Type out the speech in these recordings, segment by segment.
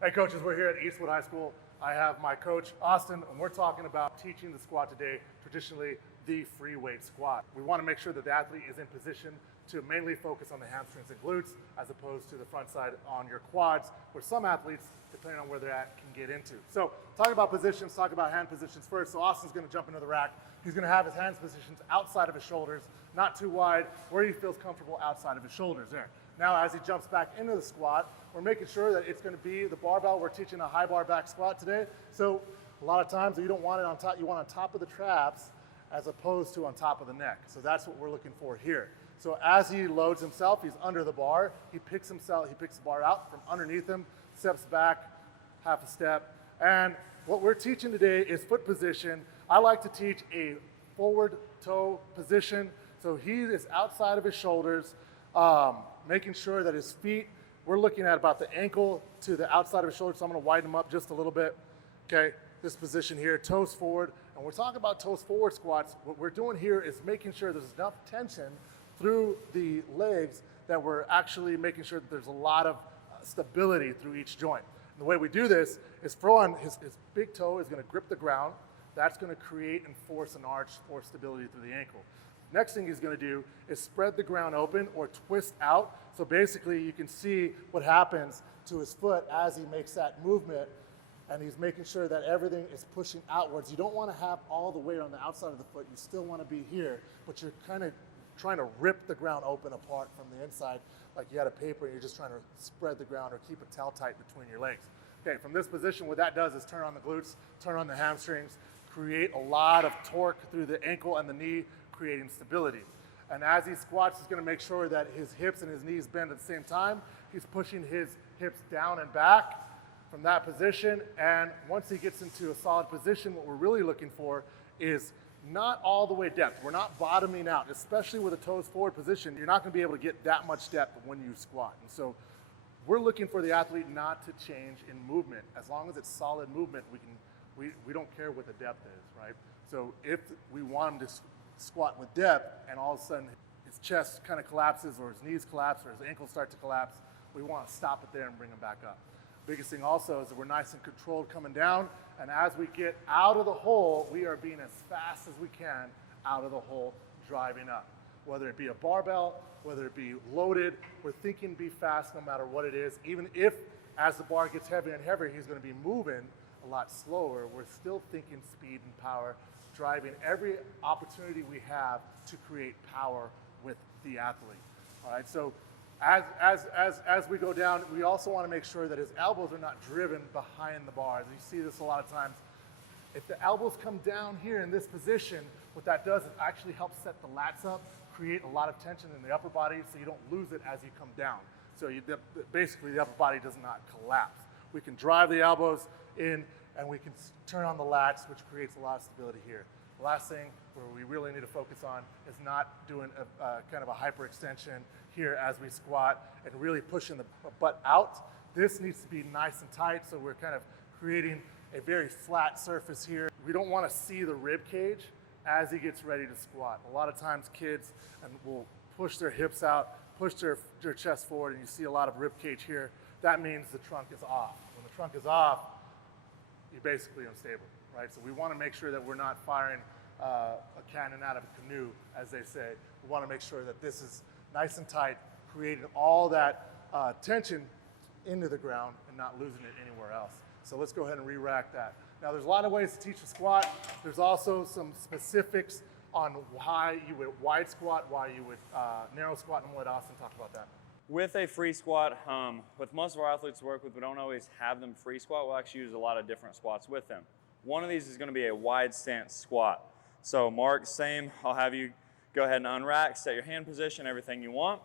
Hey coaches, we're here at Eastwood High School. I have my coach, Austin, and we're talking about teaching the squat today, traditionally the free weight squat. We want to make sure that the athlete is in position to mainly focus on the hamstrings and glutes as opposed to the front side on your quads, where some athletes, depending on where they're at, can get into. So talking about positions, talk about hand positions first. So Austin's going to jump into the rack. He's going to have his hands positions outside of his shoulders, not too wide, where he feels comfortable outside of his shoulders there. Now as he jumps back into the squat, we're making sure that it's going to be the barbell. We're teaching a high bar back squat today. So a lot of times you don't want it on top, you want it on top of the traps as opposed to on top of the neck. So that's what we're looking for here. So as he loads himself, he's under the bar. He picks the bar out from underneath him, steps back half a step. And what we're teaching today is foot position. I like to teach a forward toe position. So he is outside of his shoulders, making sure that his feet, we're looking at about the ankle to the outside of his shoulder. So I'm going to widen them up just a little bit. Okay, this position here, toes forward. And we're talking about toes forward squats. What we're doing here is making sure there's enough tension through the legs that we're actually making sure that there's a lot of stability through each joint. And the way we do this is throwing his big toe is going to grip the ground. That's going to create and force an arch for stability through the ankle. Next thing he's going to do is spread the ground open or twist out. So basically you can see what happens to his foot as he makes that movement, and he's making sure that everything is pushing outwards. You don't want to have all the weight on the outside of the foot. You still want to be here, but you're kind of trying to rip the ground open apart from the inside like you had a paper and you're just trying to spread the ground or keep it tail tight between your legs. Okay, from this position, what that does is turn on the glutes, turn on the hamstrings, create a lot of torque through the ankle and the knee, creating stability. And as he squats, he's going to make sure that his hips and his knees bend at the same time. He's pushing his hips down and back from that position. And once he gets into a solid position, what we're really looking for is not all the way depth. We're not bottoming out, especially with a toes forward position. You're not going to be able to get that much depth when you squat. And so we're looking for the athlete not to change in movement. As long as it's solid movement, we don't care what the depth is, right? So if we want him to squat with depth and all of a sudden his chest kind of collapses or his knees collapse or his ankles start to collapse, we want to stop it there and bring him back up. Biggest thing also is that we're nice and controlled coming down, and as we get out of the hole, we are being as fast as we can out of the hole, driving up. Whether it be a barbell, whether it be loaded, we're thinking be fast no matter what it is. Even if as the bar gets heavier and heavier, he's going to be moving a lot slower, we're still thinking speed and power, driving every opportunity we have to create power with the athlete. All right, so as we go down, we also want to make sure that his elbows are not driven behind the bars. You see this a lot of times. If the elbows come down here in this position, what that does is actually help set the lats up, create a lot of tension in the upper body so you don't lose it as you come down. So basically the upper body does not collapse. We can drive the elbows in and we can turn on the lats, which creates a lot of stability here. The last thing where we really need to focus on is not doing a kind of a hyperextension here as we squat and really pushing the butt out. This needs to be nice and tight, so we're kind of creating a very flat surface here. We don't want to see the rib cage as he gets ready to squat. A lot of times kids will push their hips out, push their chest forward, and you see a lot of rib cage here. That means the trunk is off. When the trunk is off, you're basically unstable, right? So we want to make sure that we're not firing a cannon out of a canoe, as they say. We want to make sure that this is nice and tight, creating all that tension into the ground and not losing it anywhere else. So let's go ahead and re-rack that. Now there's a lot of ways to teach a squat. There's also some specifics on why you would wide squat, why you would narrow squat, and we'll let Austin talk about that. With a free squat, with most of our athletes we work with, we don't always have them free squat. We'll actually use a lot of different squats with them. One of these is going to be a wide stance squat. So Mark, same, I'll have you go ahead and unrack, set your hand position, everything you want.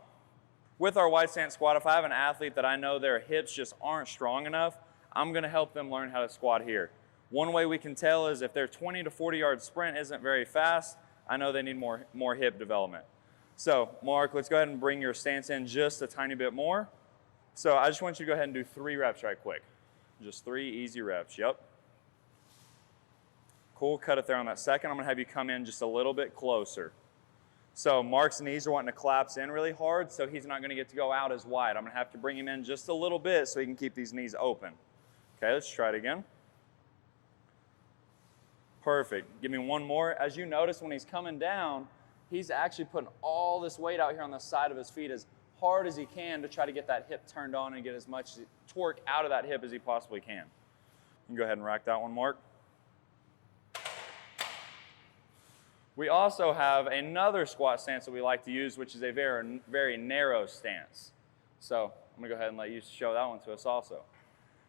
With our wide stance squat, if I have an athlete that I know their hips just aren't strong enough, I'm going to help them learn how to squat here. One way we can tell is if their 20 to 40 yard sprint isn't very fast, I know they need more hip development. So Mark, let's go ahead and bring your stance in just a tiny bit more. So I just want you to go ahead and do 3 reps right quick. Just 3 easy reps, yep. Cool, cut it there on that second. I'm gonna have you come in just a little bit closer. So Mark's knees are wanting to collapse in really hard, so he's not gonna get to go out as wide. I'm gonna have to bring him in just a little bit so he can keep these knees open. Okay, let's try it again. Perfect. Give me one more. As you notice, when he's coming down, he's actually putting all this weight out here on the side of his feet as hard as he can to try to get that hip turned on and get as much torque out of that hip as he possibly can. You can go ahead and rack that one, Mark. We also have another squat stance that we like to use, which is a very, very narrow stance. So I'm going to go ahead and let you show that one to us also.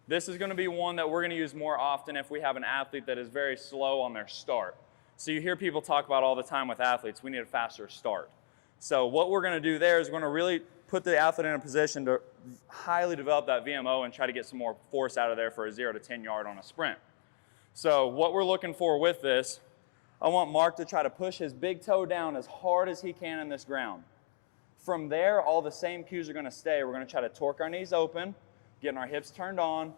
This is going to be one that we're going to use more often if we have an athlete that is very slow on their start. So you hear people talk about all the time with athletes, we need a faster start. So what we're going to do there is we're going to really put the athlete in a position to highly develop that VMO and try to get some more force out of there for a 0 to 10 yard on a sprint. So what we're looking for with this, I want Mark to try to push his big toe down as hard as he can in this ground. From there, all the same cues are going to stay. We're going to try to torque our knees open, getting our hips turned on,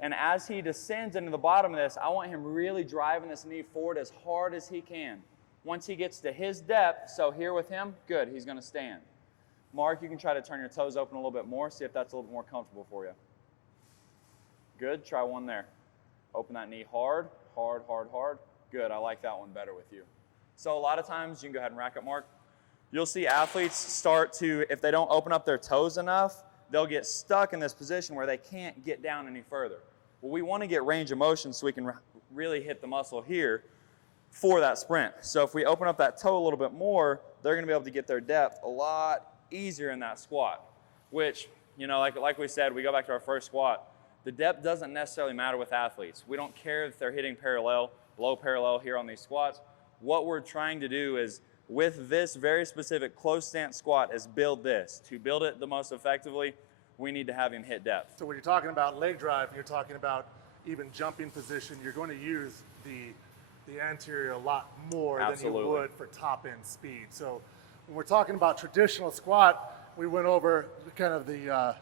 and as he descends into the bottom of this, I want him really driving this knee forward as hard as he can. Once he gets to his depth, so here with him, good, he's going to stand. Mark, you can try to turn your toes open a little bit more, see if that's a little bit more comfortable for you. Good, try one there. Open that knee hard, hard, hard, hard. Good, I like that one better with you. So a lot of times, you can go ahead and rack up, Mark. You'll see athletes start to, if they don't open up their toes enough, they'll get stuck in this position where they can't get down any further. Well, we want to get range of motion so we can really hit the muscle here for that sprint. So if we open up that toe a little bit more, they're going to be able to get their depth a lot easier in that squat, which, you know, like we said, we go back to our first squat. The depth doesn't necessarily matter with athletes. We don't care if they're hitting parallel, below parallel here on these squats. What we're trying to do is, with this very specific close stance squat, is build this. To build it the most effectively, we need to have him hit depth. So when you're talking about leg drive, you're talking about even jumping position, you're going to use the anterior a lot more Absolutely. than you would for top end speed. So when we're talking about traditional squat, we went over kind of the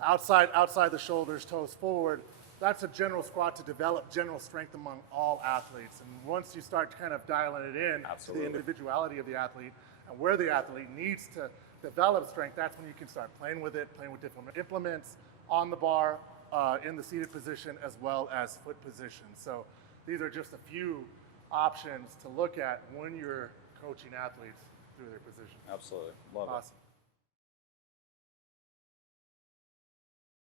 outside the shoulders, toes forward. That's a general squat to develop general strength among all athletes. And once you start kind of dialing it in to the individuality of the athlete and where the athlete needs to develop strength, that's when you can start playing with it, playing with different implements on the bar, in the seated position, as well as foot position. So these are just a few options to look at when you're coaching athletes through their position. Absolutely. Love it. Awesome.